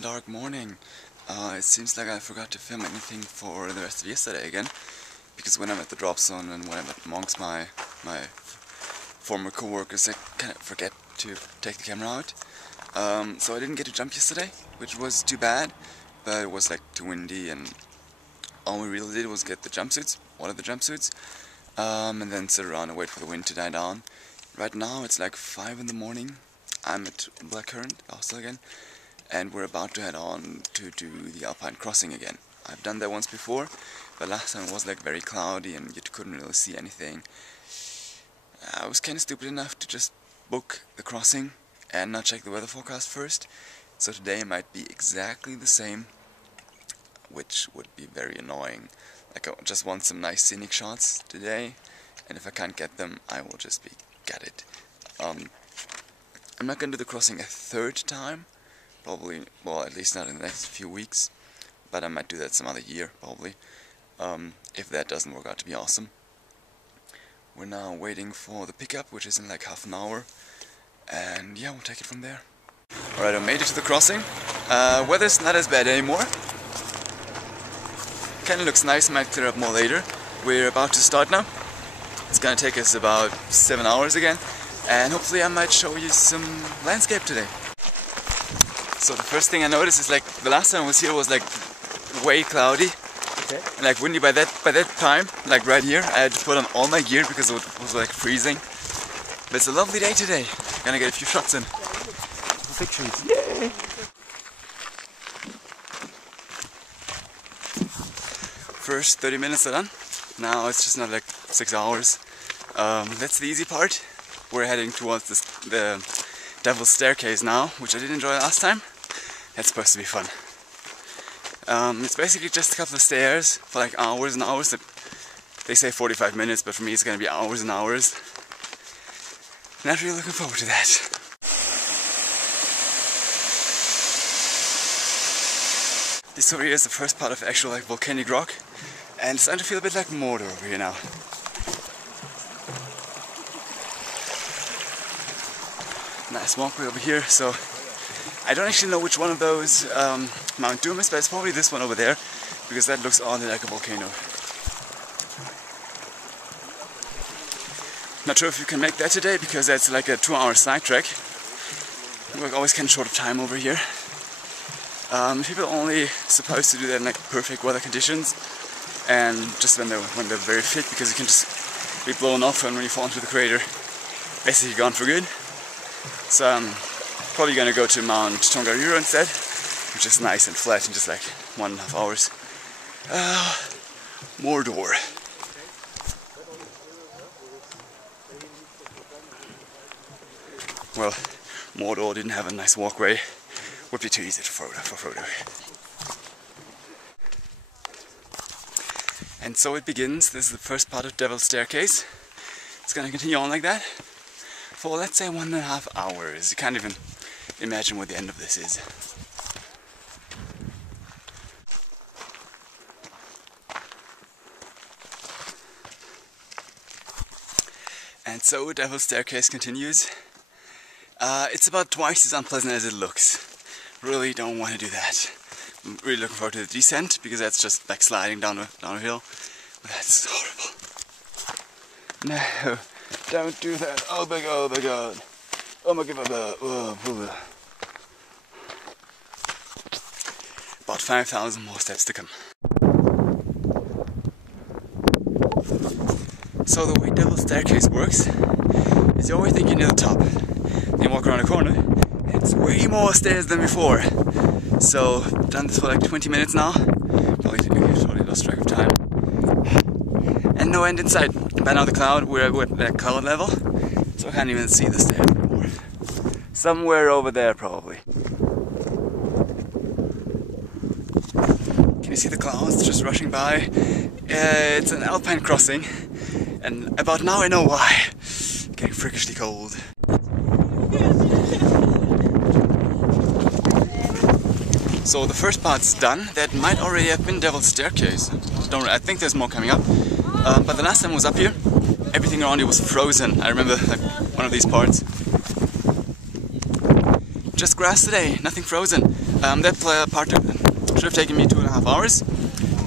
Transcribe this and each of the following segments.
and dark morning. It seems like I forgot to film anything for the rest of yesterday again, because when I'm at the drop zone and when I'm amongst my former co-workers, I kind of forget to take the camera out. So I didn't get to jump yesterday, which was too bad, but it was like too windy, and all we really did was get the jumpsuits, one of the jumpsuits, and then sit around and wait for the wind to die down. Right now it's like 5 in the morning. I'm at Blackcurrant, hostel again, and we're about to head on to do the Alpine crossing again. I've done that once before, but last time it was like very cloudy and you couldn't really see anything. I was kind of stupid enough to just book the crossing and not check the weather forecast first, so today might be exactly the same, which would be very annoying. Like, I just want some nice scenic shots today, and if I can't get them, I will just be gutted. I'm not going to do the crossing a third time, probably, well, at least not in the next few weeks, but I might do that some other year, probably. If that doesn't work out to be awesome. We're now waiting for the pickup, which is in like half an hour, and yeah, we'll take it from there. Alright, I made it to the crossing. Weather's not as bad anymore. Kinda looks nice, might clear up more later. We're about to start now. It's gonna take us about 7 hours again, and hopefully I might show you some landscape today. So the first thing I noticed is, like, the last time I was here was like way cloudy, and like windy. By that time, like right here, I had to put on all my gear because it was like freezing. But it's a lovely day today. Gonna get a few shots in. Pictures, yay! First 30 minutes are done. Now it's just not like 6 hours. That's the easy part. We're heading towards the Devil's Staircase now, which I did enjoy last time. That's supposed to be fun. It's basically just a couple of stairs for like hours and hours. They say 45 minutes, but for me it's gonna be hours and hours. Not really looking forward to that. This over here is the first part of actual like volcanic rock, and it's starting to feel a bit like Mordor over here now. Nice walkway over here. So I don't actually know which one of those Mount Doom is, but it's probably this one over there, because that looks oddly like a volcano. Not sure if you can make that today, because that's like a 2-hour side trek. We're always kind of short of time over here. People are only supposed to do that in like perfect weather conditions, and just when they're very fit, because you can just be blown off, and when you fall into the crater, basically gone for good. So I'm probably gonna go to Mount Tongariro instead, which is nice and flat in just like 1.5 hours. Mordor. Well, Mordor didn't have a nice walkway. Would be too easy for Frodo. And so it begins. This is the first part of Devil's Staircase. It's gonna continue on like that for, let's say, 1.5 hours. You can't even imagine what the end of this is. And so Devil's Staircase continues. It's about twice as unpleasant as it looks. Really don't want to do that. I'm really looking forward to the descent, because that's just like sliding down a hill. But that's horrible. No, don't do that. Oh my god, oh my god. Oh my god, oh. About 5,000 more steps to come. So the way Devil's Staircase works is you always think you're near the top. Then you walk around a corner, and it's way more stairs than before. So I've done this for like 20 minutes now. Probably lost track of time. And no end in sight. By now we're at that cloud level, so I can't even see the stairs anymore. Somewhere over there probably. Can you see the clouds just rushing by? It's an Alpine crossing, and about now I know why. Getting freakishly cold. So the first part's done. That might already have been Devil's Staircase. I think there's more coming up. But the last time I was up here, everything around it was frozen. I remember like one of these parts. Just grass today, nothing frozen. That part should have taken me 2.5 hours.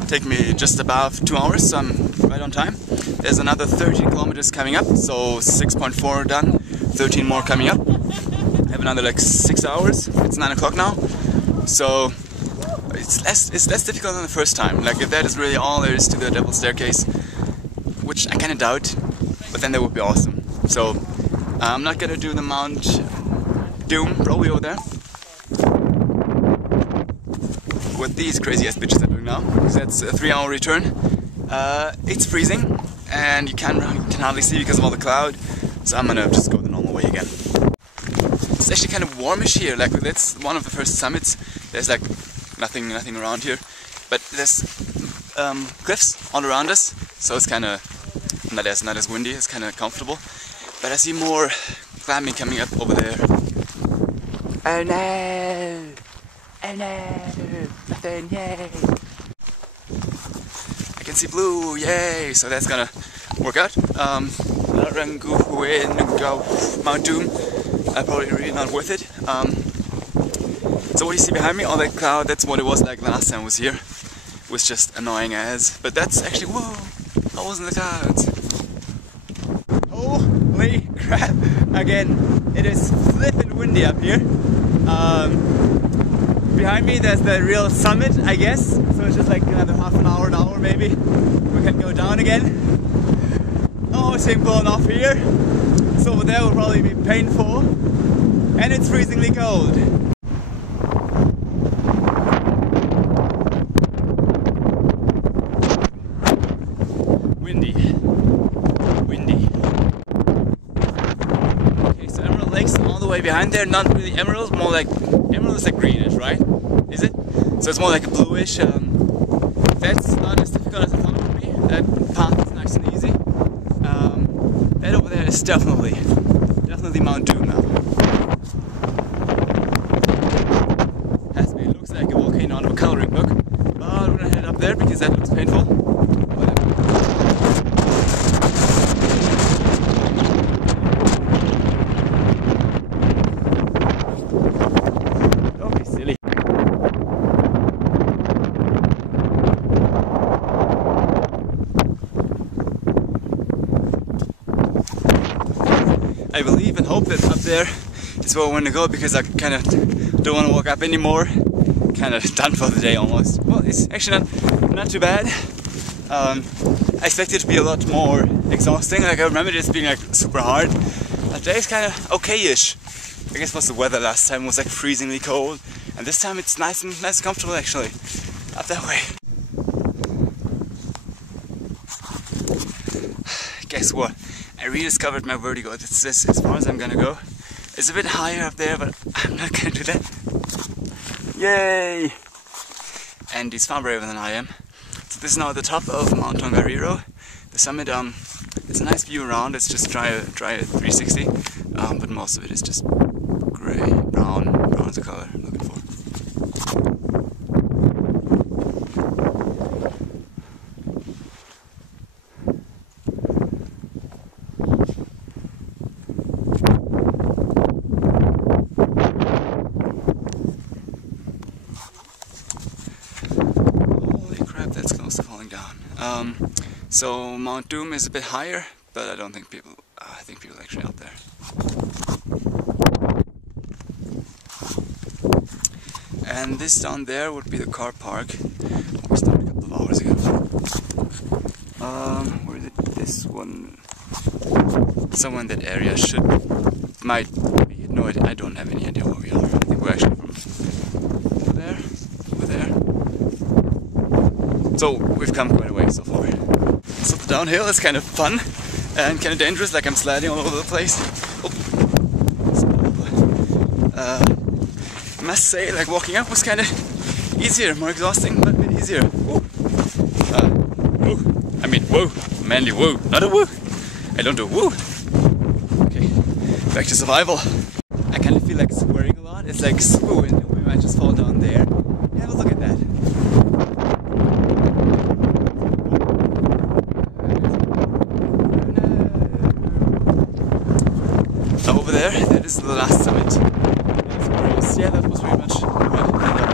Take me just above 2 hours, so I'm right on time. There's another 13 kilometers coming up, so 6.4 done, 13 more coming up. I have another like 6 hours. It's 9 o'clock now, so it's less difficult than the first time. Like if that is really all there is to the Devil's Staircase, which I kind of doubt, but then that would be awesome. So I'm not gonna do the Mount Doom probably over there. What these crazy ass bitches are doing now, because that's a 3-hour return. It's freezing and you can hardly see because of all the cloud, so I'm gonna just go the normal way again. It's actually kind of warmish here, like that's one of the first summits. There's like nothing around here, but there's cliffs all around us, so it's kind of not as windy, it's kind of comfortable. But I see more climbing coming up over there. Oh no! Oh no! Nothing, yay! I can see blue, yay! So that's gonna work out. Mount Doom, probably really not worth it. So what you see behind me, all that cloud, that's what it was like last time I was here. It was just annoying as, but that's actually, whoa! I was in the clouds. Holy crap! Again, it is flippin' windy up here. Behind me there's the real summit, I guess, so it's just like another half an hour maybe. We can go down again. Oh, same blowing off here. So over there will probably be painful. And it's freezingly cold. Windy. Okay, so Emerald Lake's all the way behind there, not really emerald, more like emerald is like greenish, right? Is it? So it's more like a bluish. That's not as difficult as I thought it would be. That path is nice and easy. That over there is definitely Mount Doom now. Has to be. It looks like a volcano out of a coloring book. But we're gonna head up there because that looks painful. Don't be silly. I believe and hope that up there is where I want to go, because I kind of don't want to walk up anymore. Kind of done for the day almost. Well, it's actually not too bad. I expected it to be a lot more exhausting. Like I remember this being like super hard. But today is kind of okay-ish. I guess it was the weather last time was like freezingly cold, and this time it's nice and comfortable actually. Up that way. Guess what? I rediscovered my vertigo. It's this as far as I'm gonna go. It's a bit higher up there, but I'm not gonna do that. Yay! And he's far braver than I am. So this is now at the top of Mount Tongariro. The summit, it's a nice view around. It's just dry at 360, but most of it is just grey, brown. Brown is the color I'm looking for. So Mount Doom is a bit higher, but I don't think people. I think people are actually out there. And this down there would be the car park. We started a couple of hours ago. Where is it? This one. Somewhere in that area might be. No, I don't have any idea where we are. I think we're actually from over there. So we've come quite a way so far. So the downhill is kind of fun and kind of dangerous, like I'm sliding all over the place. I must say, like walking up was kind of easier, more exhausting, but a bit easier. Woo. I mean woo, manly woo, not a woo. I don't do woo. Okay, back to survival. I kind of feel like swearing a lot. It's like swoo, and we might just fall down there. Have a look at that. Over there, that is the last summit. It's gross. Yeah, that was very much what I ended up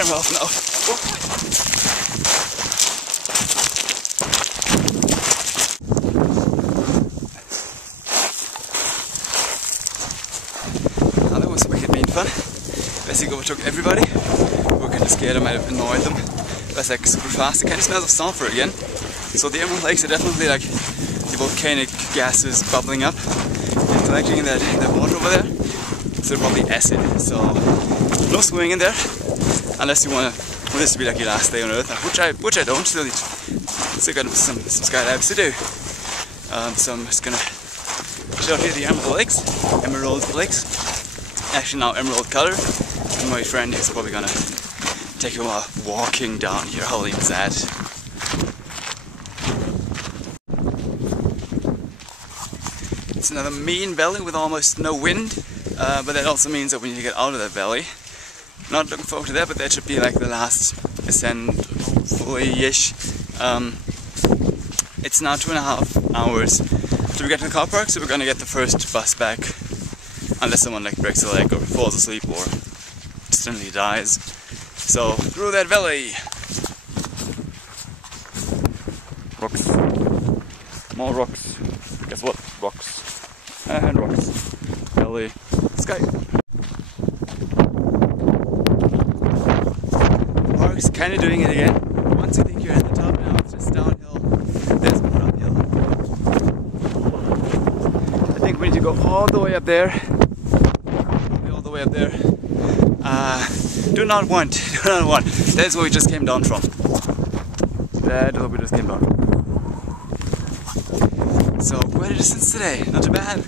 camera off now. Oh, that was wicked mean fun. Basically overtook everybody. We were kind of scared I might have annoyed them. That's like super fast. It kind of smells of sulfur again. So the Emerald Lakes are definitely like the volcanic gases bubbling up and collecting in that water over there. So probably acid. So no swimming in there unless you want this to be like your last day on Earth, which I don't. Still got some skydives to do. So I'm just gonna show you the Emerald Lakes. Actually now emerald color. And my friend is probably gonna take a while walking down here. Holy sad. It's another mean valley with almost no wind, but that also means that we need to get out of that valley. Not looking forward to that, but that should be like the last ascent, hopefully-ish. It's now 2.5 hours till we get to the car park, so we're gonna get the first bus back, unless someone like breaks a leg or falls asleep or suddenly dies. So through that valley. Rocks. More rocks. Guess what? Rocks. And rocks. Valley. Sky. Park's kind of doing it again. Once you think you're at the top, now it's just downhill. There's more uphill. I think we need to go all the way up there. All the way up there. Do not want. That's where we just came down from. That's where we just came down from. So, quite a distance today. Not too bad.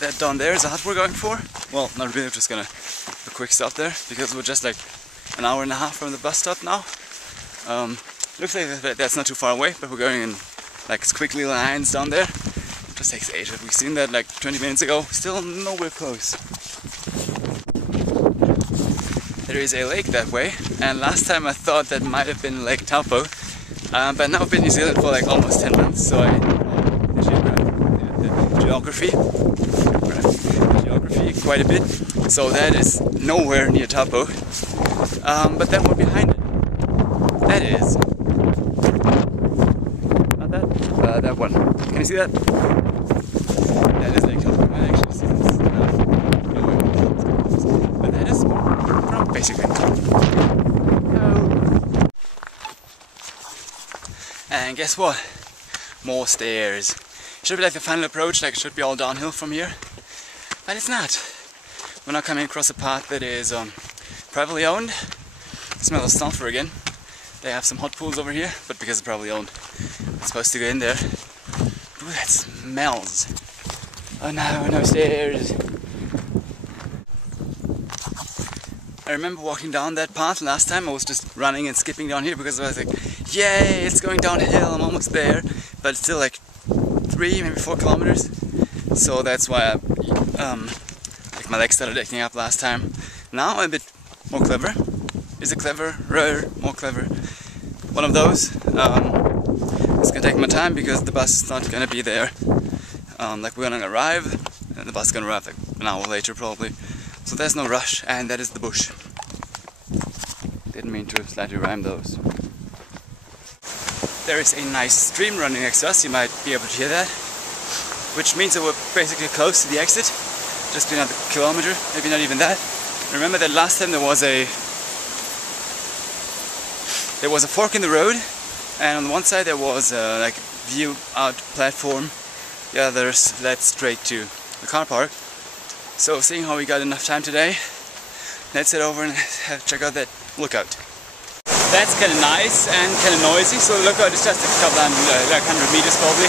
That down there is a hut we're going for. Well, not really, we're just gonna do a quick stop there because we're just like an hour and a half from the bus stop now. Looks like that's not too far away, but we're going in like squiggly lines down there. It just takes ages. We've seen that like 20 minutes ago. Still nowhere close. There is a lake that way, and last time I thought that might have been Lake Taupo, but now I've been in New Zealand for like almost 10 months, so I know the geography quite a bit. So that is nowhere near Taupo, but that one behind it, that is not that one. Can you see that? That is Lake Taupo. I actually see this. But that is basically. No. And guess what? More stairs. Should be like the final approach, like it should be all downhill from here. But it's not. We're now coming across a path that is privately owned. Smell of sulfur again. They have some hot pools over here, but because it's privately owned, it's supposed to go in there. Ooh, that smells. Oh no, no stairs. I remember walking down that path last time. I was just running and skipping down here because I was like, yay, it's going downhill, I'm almost there. But it's still like 3, maybe 4 kilometers. So that's why like my legs started acting up last time. Now I'm a bit more clever. Is it cleverer? More clever? One of those. It's gonna take my time because the bus is not gonna be there. Like we're gonna arrive, and the bus is gonna arrive like an hour later probably. So there's no rush, and that is the bush. Didn't mean to slightly rhyme those. There is a nice stream running next to us, you might be able to hear that. Which means that we're basically close to the exit. Just another kilometer, maybe not even that. Remember that last time there was a fork in the road, and on one side there was like view out platform. The others led straight to the car park. So seeing how we got enough time today, let's head over and check out that lookout. That's kind of nice and kind of noisy, so the lookout is just a couple like 100 meters probably.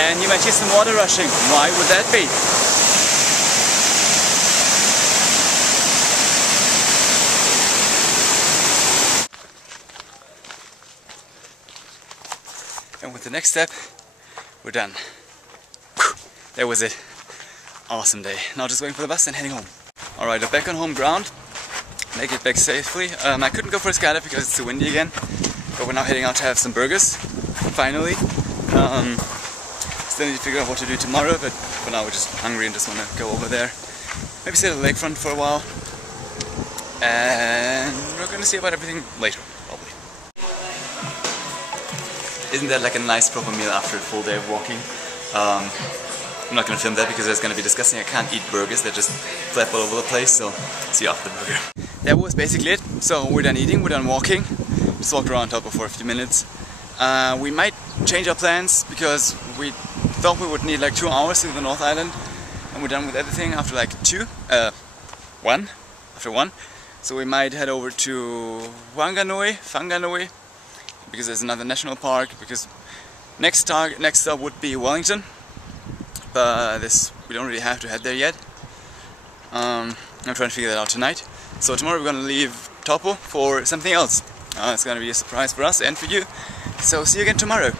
And you might hear some water rushing. Why would that be? And with the next step, we're done. That was it. Awesome day. Now just waiting for the bus and heading home. Alright, we're back on home ground. Make it back safely. I couldn't go for a skydive because it's too windy again. But we're now heading out to have some burgers. Finally. Still need to figure out what to do tomorrow, but for now we're just hungry and just want to go over there. Maybe sit at the lakefront for a while. And we're going to see about everything later, probably. Isn't that like a nice proper meal after a full day of walking? I'm not going to film that because it's going to be disgusting. I can't eat burgers, they just flap all over the place, so see you after the burger. That was basically it. So we're done eating, we're done walking. Just walked around Taupo for a few minutes. We might change our plans because we thought we would need like 2 hours to the North Island, and we're done with everything after like after one. So we might head over to Whanganui, because there's another national park, because next stop would be Wellington, but we don't really have to head there yet. I'm trying to figure that out tonight. So tomorrow we're gonna leave Taupo for something else. It's gonna be a surprise for us and for you. So see you again tomorrow.